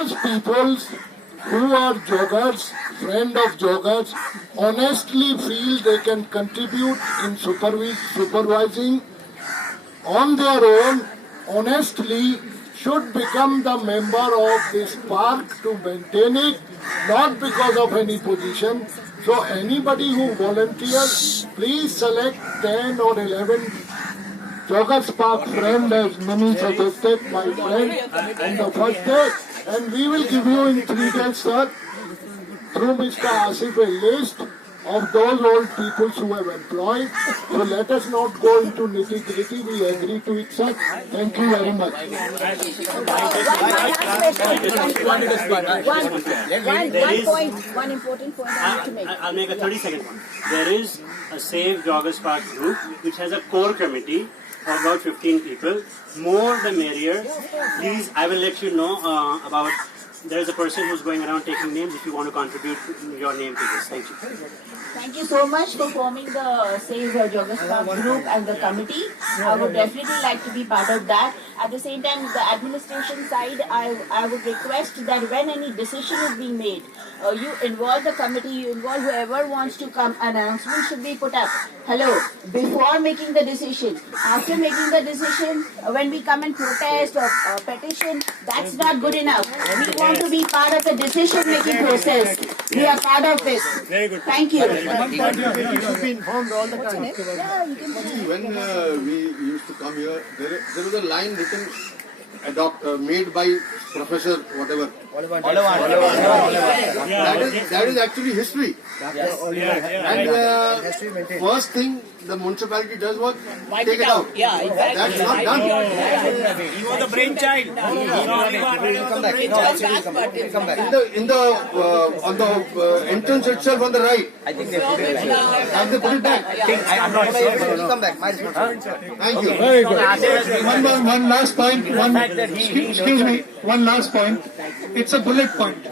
those people who are joggers, friend of joggers, honestly feel they can contribute in supervising on their own, honestly should become the member of this park to maintain it, not because of any position. So anybody who volunteers, please select 10 or 11 Joggers Park friend, as Mini suggested, my friend, on the first day, and we will give you in 3 days, sir, through Mr. Asif, a list of those old people who have employed. So let us not go into nitty-gritty. We agree to it, sir. Thank you very much. One important point I need to make. I'll make a 30-second point. There is a Save Joggers Park group which has a core committee of about 15 people. More the merrier. Please, I will let you know about. There is a person who's going around taking names. If you want to contribute your name to this, thank you. Thank you so much for forming the Save Joggers Park group and the committee. I would definitely like to be part of that. At the same time, the administration side, I would request that when any decision is being made, you involve the committee, you involve whoever wants to come. Announcement should be put up. Hello, before making the decision, after making the decision, when we come and protest or petition, that's not good enough. We want to be part of the decision-making process. We are part of it. Very good. Thank you. You should be informed all the time. See, when we used to come here, there was a line written, made by Professor whatever. That is actually history. And first thing the municipality does was take it out. That's not done. He was the brainchild. In the on the entrance itself on the right. I think they put it back. Have they put it back? I'm not sure. Come back. My Thank you. Very good. One last point. Excuse me. One last point. It's a bullet point.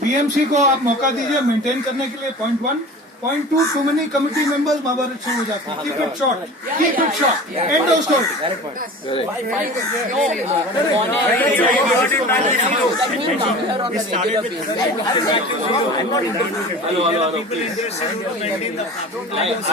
BMC को आप मौका दीजिए maintain करने के लिए point 1. Point 2, too many committee members Babar अच्छे हो जाते हैं. Keep it short. Keep it short. End of story. I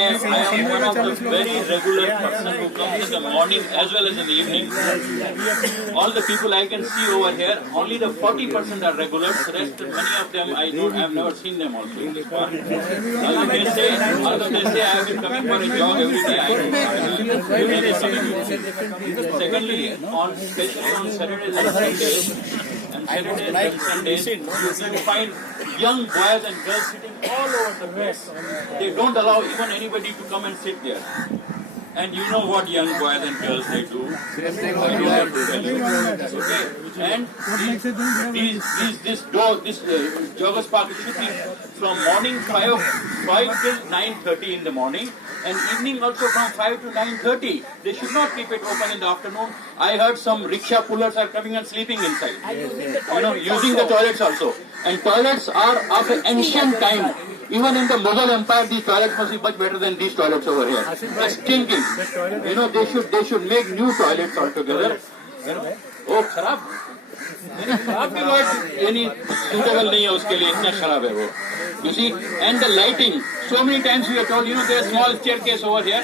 am one of the very regular person who comes in the morning as well as in the evening. All the people I can see over here, only the 40% are regulars. The rest, many of them I have never seen them also in this park. Although they say I have been coming for a jog every day. Secondly, especially on Saturdays and Sundays, you find young boys and girls sitting all over the place. They don't allow even anybody to come and sit there. And you know what young boys and girls they do. I don't have to tell you. Okay. And this Joggers Park should be from morning 5 till 9:30 in the morning, and evening also from 5 to 9:30. They should not keep it open in the afternoon. I heard some rickshaw pullers are coming and sleeping inside. Using the toilets also. And toilets are of an ancient time. Even in the Mughal Empire, these toilets must be much better than these toilets over here. They're stinking. They should make new toilets altogether. Oh, खराब. खराब भी बहुत यानी suitable नहीं है उसके लिए, इतना खराब है वो. You see, and the lighting. So many times we are told, there is a small staircase over here.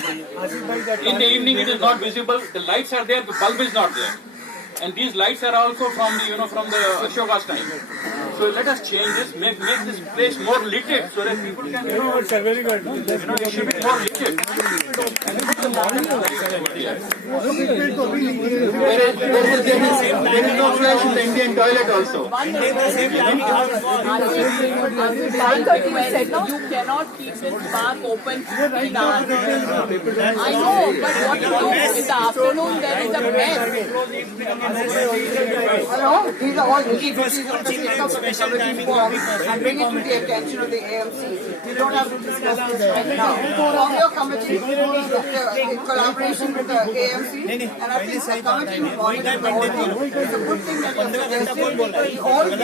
In the evening, it is not visible. The lights are there, the bulb is not there. And these lights are also from the Ashoka's time. So let us change this, make this place more lit so that people can. It's very good. It should be more lit. There is no flash in the Indian toilet also. You cannot keep this park open 15 hours. I know, but what you do in the afternoon, there is a mess. Hello, these are all special timing and bring it to the attention of the AMC. You don't have to discuss this right now. Form your committee in collaboration with the AMC, and I think the committee will monitor the whole thing. It's a good thing that you're suggesting all the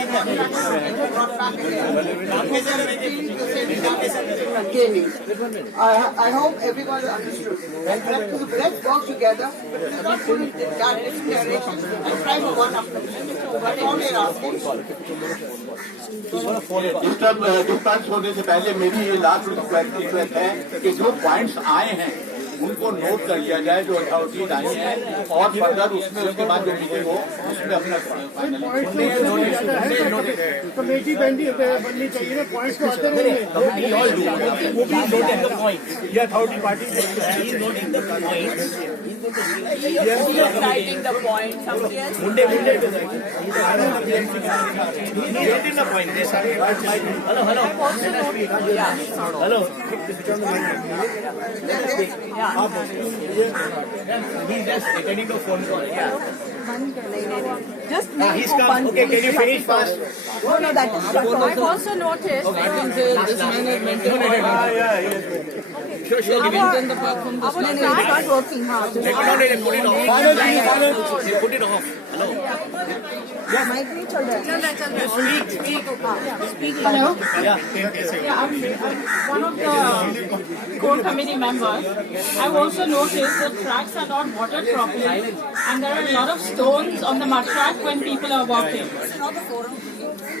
brought back again. I hope everyone understood. Let's work together. Let's not put it in different directions. I'll try to one after the phone you're asking. Disturb होने से पहले मेरी ये last request है कि जो points आए हैं उनको नोट कर लिया जाए, जो अथॉरिटीज आई हैं, और फर्दर उसमें उसके बाद जो मीटिंग हो उसमें अपना कमेटी बननी चाहिए ना, पॉइंट्स तो आते रहेंगे। वो भी नोटिंग द पॉइंट्स, ये authority party noting the points, Writing the point, somebody else. Munde noting the point, ये सारे hello he's just attending to a phone call. Just He's come. Okay, can you finish fast? No, that is. I've also noticed. This management. Sure. Our staff not working hard. Put it off. Put it off. Mic नहीं चल रहा है. Hello. Yeah. I'm one of the core committee members. I've also noticed that tracks are not watered properly, and there are a lot of stones on the mud track when people are walking.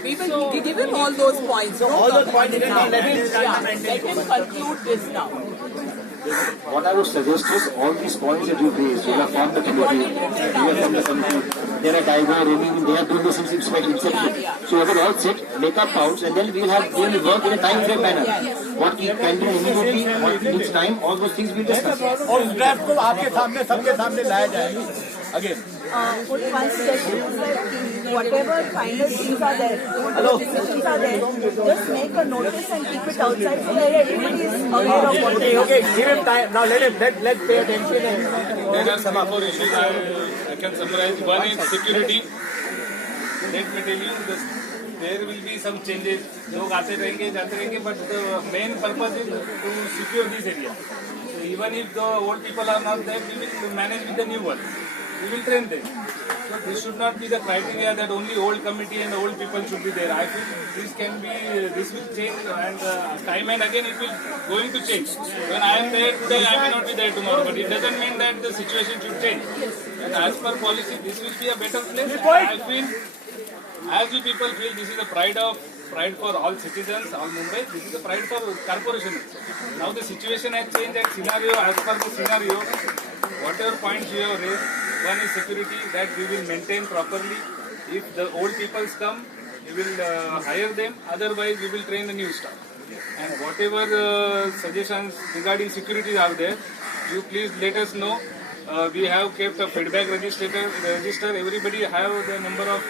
We will give him all those points. All those points, let Let him conclude this now. What I would suggest is all these points that you raised, you have from the committee, you are from the committee, there are Diver, Remy, they are doing this inspecting. So we will all sit, make up counts, and then we will work in a time frame manner. What we can do immediately, what needs time, all those things we discuss. और उस draft को आपके सामने सबके सामने लाया जाएगा. Again. Only one suggestion is that whatever final things are there, decisions are there, just make a notice and keep it outside so that everybody is aware of what it is. Okay, give him time. Now let's pay attention and There are some more issues I can summarize. One is security. Let me tell you, there will be some changes. लोग आते रहेंगे, जाते रहेंगे, but the main purpose is to secure this area. So even if the old people are not there, we will manage with the new one. We will train them. So this should not be the criteria that only old committee and old people should be there. I think this will change, and time and again it will going to change. When I am there today, I may not be there tomorrow, but it doesn't mean that the situation should change. And as per policy, this will be a better place. I feel, as you people feel, this is a pride for all citizens, all Mumbai. This is a pride for corporation. Now the situation has changed, and scenario, as per the scenario, whatever points you have raised, one is security, that we will maintain properly. If the old people come, we will hire them. Otherwise, we will train the new staff. And whatever suggestions regarding security are there, you please let us know. We have kept a feedback register. Everybody have the number of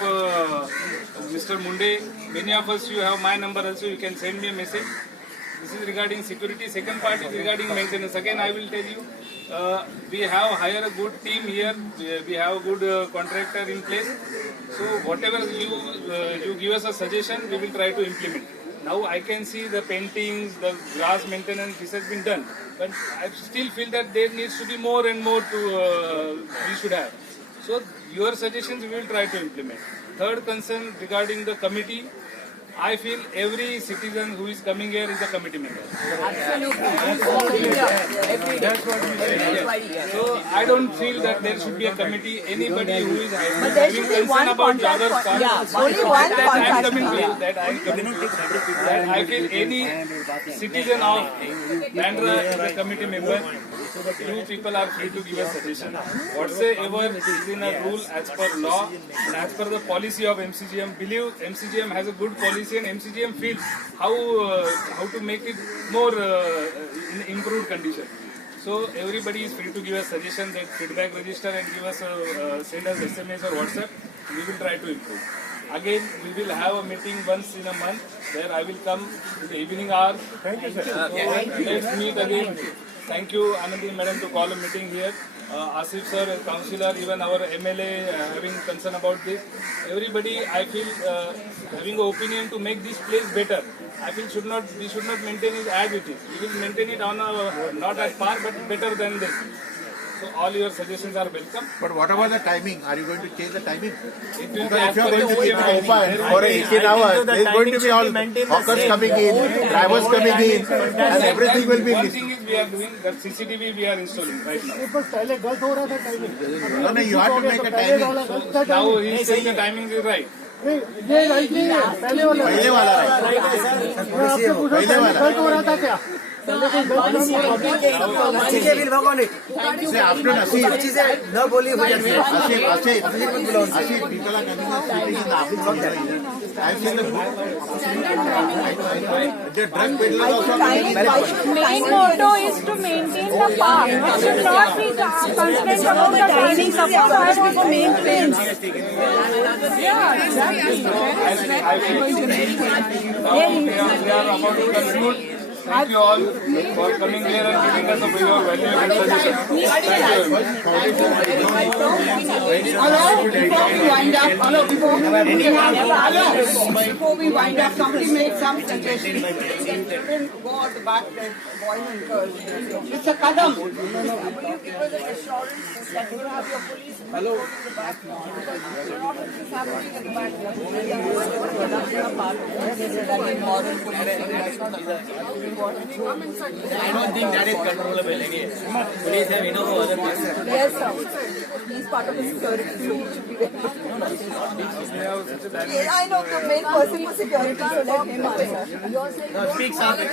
Mr. Munde. Many of us, you have my number also. You can send me a message. This is regarding security. Second part is regarding maintenance. Again, I will tell you, we have hired a good team here. We have a good contractor in place. So whatever you give us a suggestion, we will try to implement. Now I can see the paintings, the grass maintenance. This has been done, but I still feel that there needs to be more and more to we should have. So your suggestions we will try to implement. Third concern regarding the committee. I feel every citizen who is coming here is a committee member. So I don't feel that there should be a committee. Anybody who is having concern about Jagar's part, only one that I am contact. coming to you, that I feel any citizen of Bandra is a committee member. You people are free to give a suggestion. Whatsoever is in a rule as per law and as per the policy of MCGM, believe MCGM has a good policy and MCGM feels how to make it more in improved condition. So everybody is free to give us suggestion, that feedback register, and give us send us SMS or WhatsApp. We will try to improve. Again, we will have a meeting once in a month where I will come in the evening hour. Thank you, sir. So let's meet again. Thank you, Anandi Madam, to call a meeting here. Asif sir, councillor, even our MLA having concern about this. Everybody, I feel, having an opinion to make this place better. I feel we should not maintain it as it is. We will maintain it on a, not at par, but better than this. So all your suggestions are welcome. But what about the timing? Are you going to change the timing? It will be If as you are per going the to keep it OEM. open for 18 hours, there is going to be all hawkers coming in, drivers coming in, and everything will be One missed. thing is we are doing that CCTV we are installing right now. पहले गलत हो रहा था timing No, no, you have to make a timing. Now he is saying the timing is right. ये right नहीं है पहले वाला पहले वाला right. मैं आपसे पूछ रहा पहले था वाला। गलत हो रहा था क्या पहले कोई गलत काम हो रहा था चीजें will work on it. Say after Asif, चीजें न बोली हो जाती है. Asif, people are coming and sitting in the office. I've seen the book. The drug peddlers also are coming in. Main motto is to maintain the park. We should not be concerned about the timings of the park. We should maintain. Yeah, exactly. We are about to conclude. Thank you all for coming here and giving us a your valuable suggestions. Before we wind up, somebody made some suggestion. Children go out the back, like boys and girls. Mr. Kadam, will you give us an assurance that you will have your police go to the back? Because a lot of things happening at the back. We are going to production of part. That is moral policing. That's not allowed. I don't think that is controllable again. Police have enough of other things. Yes, sir. He's part of the security, so he should be there. Yeah, I know the main person for security, so let him answer. You're saying No, speak something.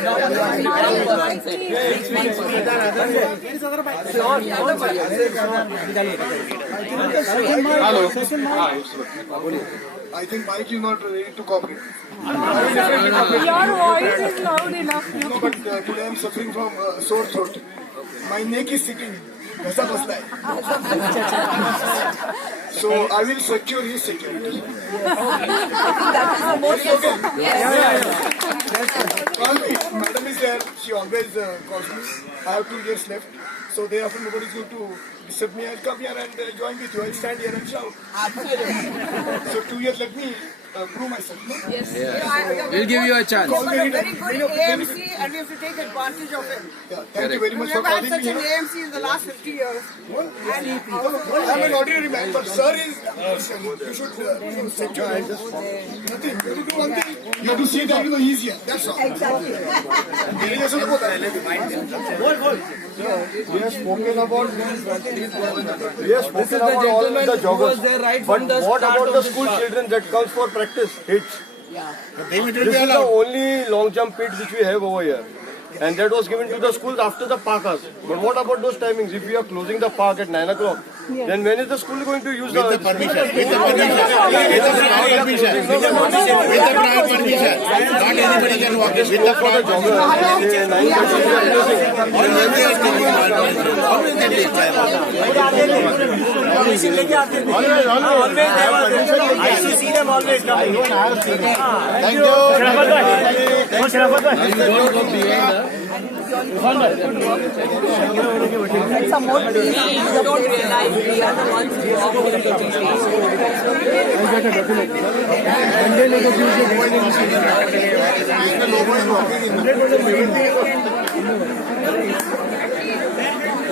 I think Mike is not ready to cooperate. Your voice is loud enough. No, but today I am suffering from sore throat. My neck is sitting. ऐसा मसला है. So I will secure his security. Call me. Madam is there. She always calls me. I have 2 years left. So thereafter nobody is going to disturb me. I'll come here and join with you. I'll stand here and shout. So 2 years let me prove myself. No? Yes. We'll give you a chance. He's got a very good AMC and we have to take advantage of him. Yeah, thank you very much We've for never had calling such me. an AMC in the last 50 years. I'm an ordinary man, but sir is. You should secure him. Nothing. You have to do one thing. You have to see that everything is easier. That's all. Exactly. We have spoken about all the joggers. But what about the school children that comes for practice? Hits. This is the only long jump pit which we have over here. And that was given to the schools after the park hours. But what about those timings? If we are closing the park at 9 o'clock, then when is the school going to use the permission? With the permission. With the prior permission. Not anybody can walk in. With the prior Some more please. You don't realize we are the ones who are going to change.